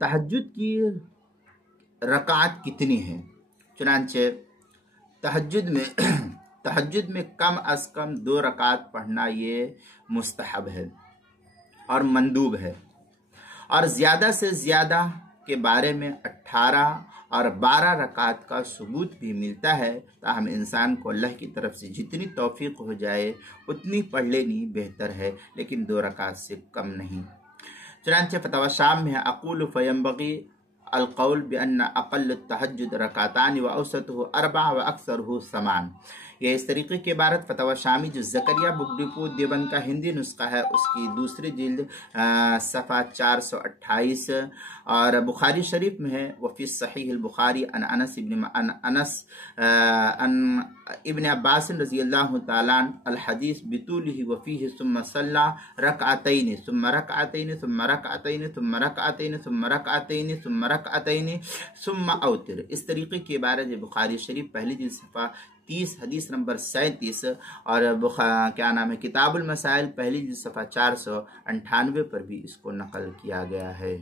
तहज्जुद की रकात कितनी है? चुनांचे तहज्जुद में कम अज कम 2 रकात पढ़ना ये मुस्तहब है और मंदूब है, और ज़्यादा से ज़्यादा के बारे में 18 और 12 रकात का सबूत भी मिलता है। ताहम इंसान को अल्लाह की तरफ से जितनी तौफीक हो जाए उतनी पढ़ लेनी बेहतर है, लेकिन 2 रकात से कम नहीं। चुनांचे फतवा शाम में है अक़ूल फ़यंबग़ी अलक़ौल बिअन्न अक़ल्ल तहज्जुद रकातान व औसतुहु 4 व अक्सरुहु 8। ये इस तरीके की इबारत फतवा शामी जो ज़करिया बुक डिपो देवबंद का हिंदी नुस्खा है उसकी दूसरी जिल्द सफ़ा 428 और बुखारी शरीफ में है वफ़ी सहीह बुखारी अन इब्न अब्बास रज़ियल्लाहु ताला अल हदीस बितूलिही वफ़ीही सुम्मा सल्ला रकअतैन सुम्मा रकअतैन सुम्मा रकअतैन सुम्मा रकअतैन सुम्मा रकअतैन सुम्मा रकअतैन सुम्मा औतिर। इस तरीके की इबारत बुखारी शरीफ पहली जिल्द सफ़ा 30 हदीस नंबर 37 और किताबुल मसाइल पहली जिल्द सफ़ा 498 पर भी इसको नकल किया गया है।